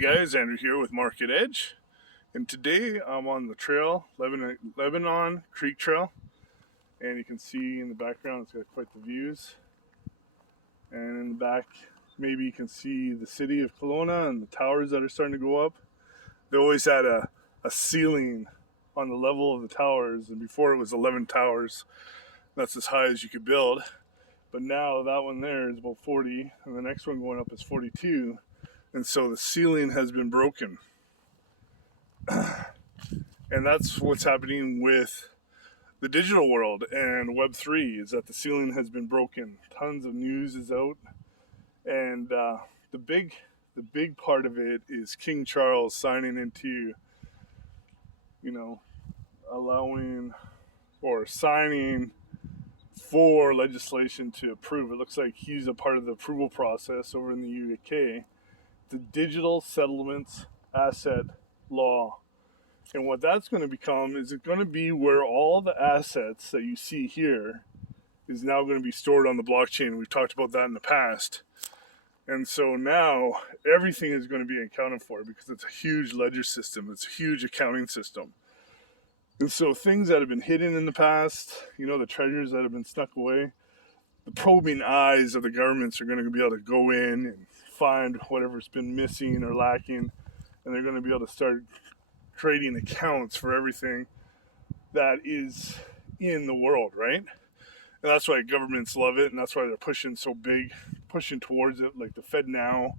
guys, Andrew here with Market Edge, and today I'm on the trail, Lebanon Creek Trail, and you can see in the background it's got quite the views, and in the back maybe you can see the city of Kelowna and the towers that are starting to go up. They always had a ceiling on the level of the towers, and before it was 11 towers. That's as high as you could build, but now that one there is about 40, and the next one going up is 42. And so the ceiling has been broken. And that's what's happening with the digital world and Web3, is that the ceiling has been broken. Tons of news is out. And the big part of it is King Charles signing into, allowing or signing for legislation to approve. It looks like he's a part of the approval process over in the UK. The digital settlements asset law. And what that's going to become is it's going to be where all the assets that you see here is now going to be stored on the blockchain. We've talked about that in the past. And so now everything is going to be accounted for because it's a huge ledger system. It's a huge accounting system. And so things that have been hidden in the past, the treasures that have been snuck away, the probing eyes of the governments are going to be able to go in and find whatever's been missing or lacking, and they're going to be able to start creating accounts for everything that is in the world, right? And that's why governments love it, and that's why they're pushing so big, pushing towards it, like the Fed now,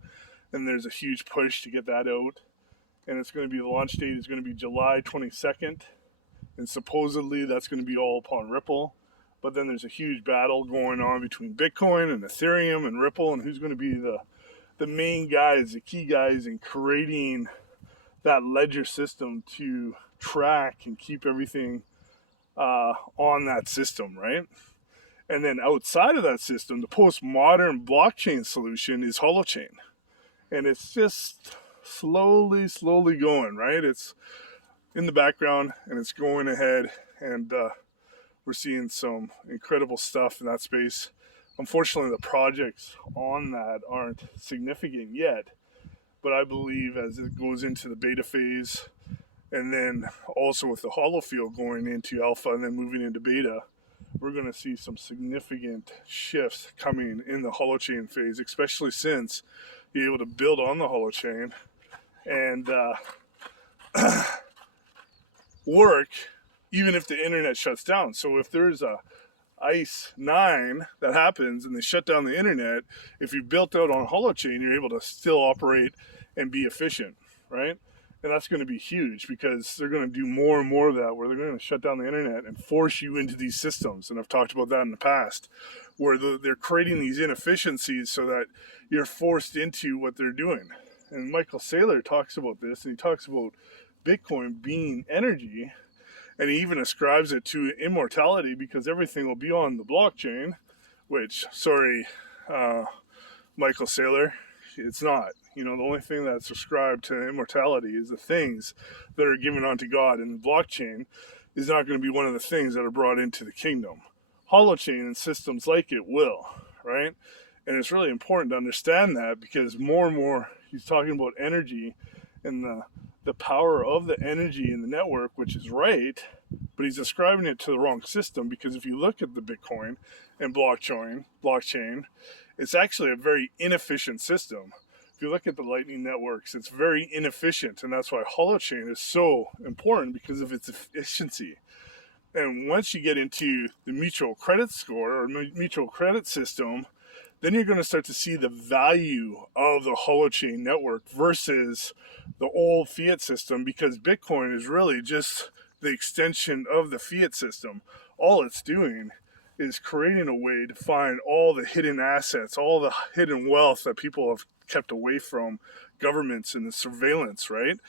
and there's a huge push to get that out. And it's going to be, the launch date is going to be July 22nd, and supposedly that's going to be all upon Ripple. But then there's a huge battle going on between Bitcoin and Ethereum and Ripple, and who's going to be the main guys, the key guys in creating that ledger system to track and keep everything on that system, right? And then outside of that system, the postmodern blockchain solution is Holochain. And it's just slowly going, right? It's in the background and it's going ahead, and we're seeing some incredible stuff in that space. Unfortunately, the projects on that aren't significant yet, but I believe as it goes into the beta phase, and then also with the holofield going into alpha and then moving into beta, we're going to see some significant shifts coming in the holochain phase, especially since you're able to build on the holochain and work even if the internet shuts down. So if there's a ICE 9 that happens and they shut down the internet, if you built out on Holochain, you're able to still operate and be efficient, right? And that's going to be huge because they're going to do more and more of that, where they're going to shut down the internet and force you into these systems. And I've talked about that in the past, where they're creating these inefficiencies so that you're forced into what they're doing. And Michael Saylor talks about this, and he talks about Bitcoin being energy. And he even ascribes it to immortality because everything will be on the blockchain, which, sorry, Michael Saylor, it's not. The only thing that's ascribed to immortality is the things that are given unto God, and the blockchain is not going to be one of the things that are brought into the kingdom. Holochain and systems like it will, right? And it's really important to understand that, because more and more he's talking about energy and the power of the energy in the network, which is right, but he's ascribing it to the wrong system. Because if you look at the Bitcoin and blockchain, it's actually a very inefficient system. If you look at the Lightning networks, it's very inefficient, and that's why Holochain is so important, because of its efficiency. And once you get into the mutual credit score or mutual credit system, then you're going to start to see the value of the Holochain network versus the old Fiat system, because Bitcoin is really just the extension of the Fiat system. All it's doing is creating a way to find all the hidden assets, all the hidden wealth that people have kept away from governments and the surveillance, right?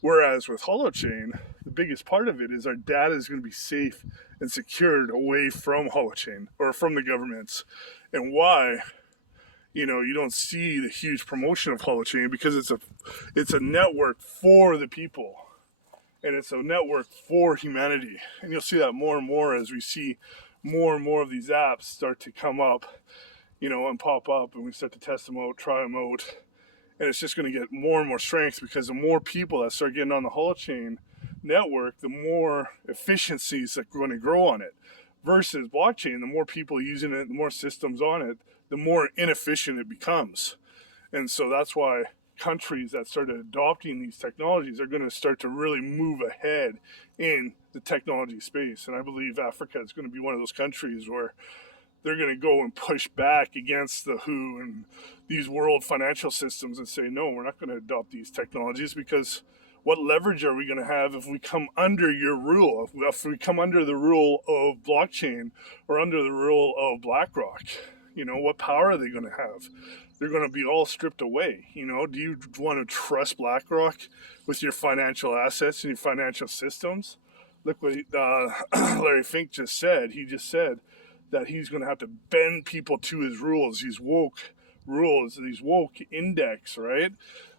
Whereas with Holochain, the biggest part of it is our data is going to be safe and secured away from Holochain or from the governments. And why, you don't see the huge promotion of Holochain, because it's a network for the people, and it's a network for humanity. And you'll see that more and more as we see more and more of these apps start to come up, and pop up, and we start to test them out, try them out. and it's just going to get more and more strength, because the more people that start getting on the Holochain network, the more efficiencies that are going to grow on it. Versus blockchain, the more people using it, the more systems on it, the more inefficient it becomes. And so that's why countries that started adopting these technologies are going to start to really move ahead in the technology space. And I believe Africa is going to be one of those countries where they're going to go and push back against the WHO and these world financial systems and say, no, we're not going to adopt these technologies, because what leverage are we going to have if we come under your rule? If we come under the rule of blockchain or under the rule of BlackRock, what power are they going to have? They're going to be all stripped away. Do you want to trust BlackRock with your financial assets and your financial systems? Look what Larry Fink just said. He just said that he's going to have to bend people to his rules, these woke rules, these woke index, right?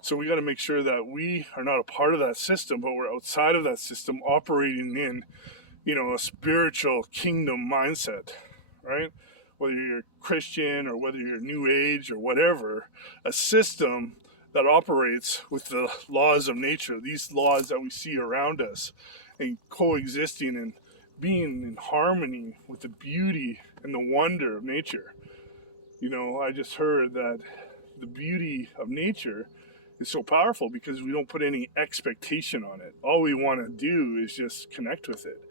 So we got to make sure that we are not a part of that system, but we're outside of that system, operating in, a spiritual kingdom mindset, right? Whether you're Christian or whether you're New Age or whatever, a system that operates with the laws of nature, these laws that we see around us, and coexisting and being in harmony with the beauty and the wonder of nature. I just heard that the beauty of nature is so powerful because we don't put any expectation on it. All we want to do is just connect with it.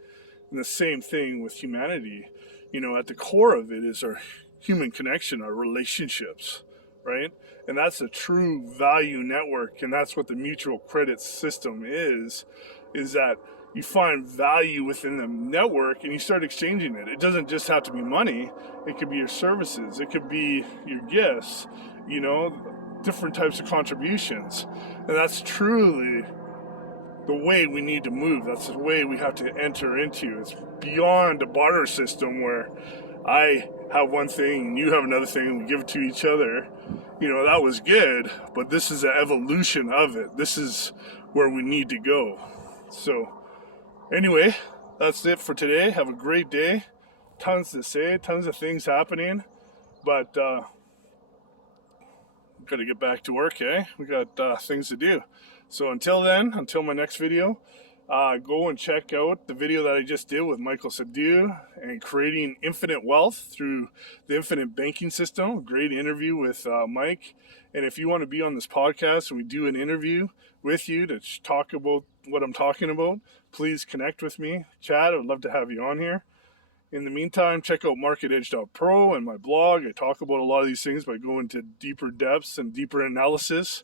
And the same thing with humanity. At the core of it is our human connection, our relationships, right? And that's a true value network. And that's what the mutual credit system is that you find value within the network and you start exchanging it. It doesn't just have to be money. It could be your services. It could be your gifts, different types of contributions. And that's truly the way we need to move. That's the way we have to enter into. It's beyond a barter system where I have one thing and you have another thing and we give it to each other. That was good, but this is an evolution of it. This is where we need to go. So anyway, that's it for today. Have a great day. Tons to say, tons of things happening, but we've got to get back to work, eh? We got things to do. So until my next video, go and check out the video that I just did with Michael Saylor and creating infinite wealth through the infinite banking system. Great interview with Mike. And if you want to be on this podcast and we do an interview with you to talk about what I'm talking about, please connect with me. Chad, I would love to have you on here. In the meantime, check out marketedge.pro and my blog. I talk about a lot of these things by going to deeper depths and deeper analysis.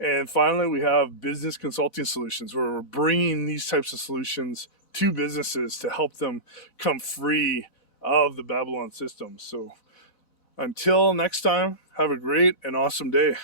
And finally, we have business consulting solutions, where we're bringing these types of solutions to businesses to help them come free of the Babylon system. So until next time, have a great and awesome day.